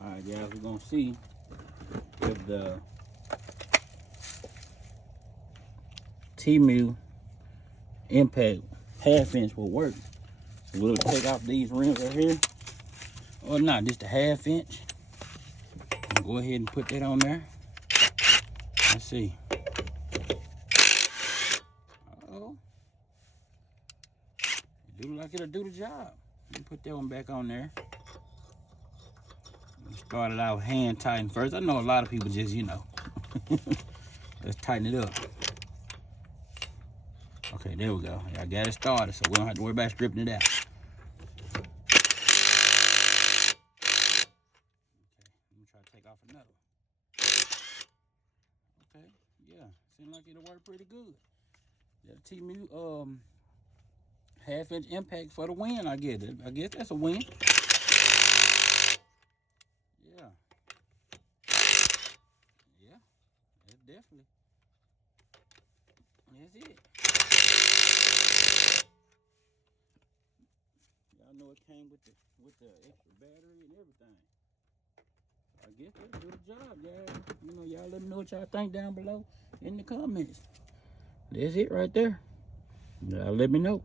Alright guys, we're gonna see if the Temu impact half-inch will work. So we'll take off these rims right here. Or not, just a half-inch. Go ahead and put that on there. Let's see. Uh-oh. It do like it'll do the job. Let me put that one back on there. Started out hand tighten first. I know a lot of people just, you know, let's tighten it up. Okay, there we go. I got it started, so we don't have to worry about stripping it out. Okay, let me try to take off another one. Okay, yeah, seems like it'll work pretty good. That Temu half-inch impact for the win. I guess that's a win. Yeah, yeah, that's definitely. That's it. Y'all know it came with the extra battery and everything. I guess that'll do the job, guys. You know, y'all let me know what y'all think down below in the comments. That's it right there. Y'all let me know.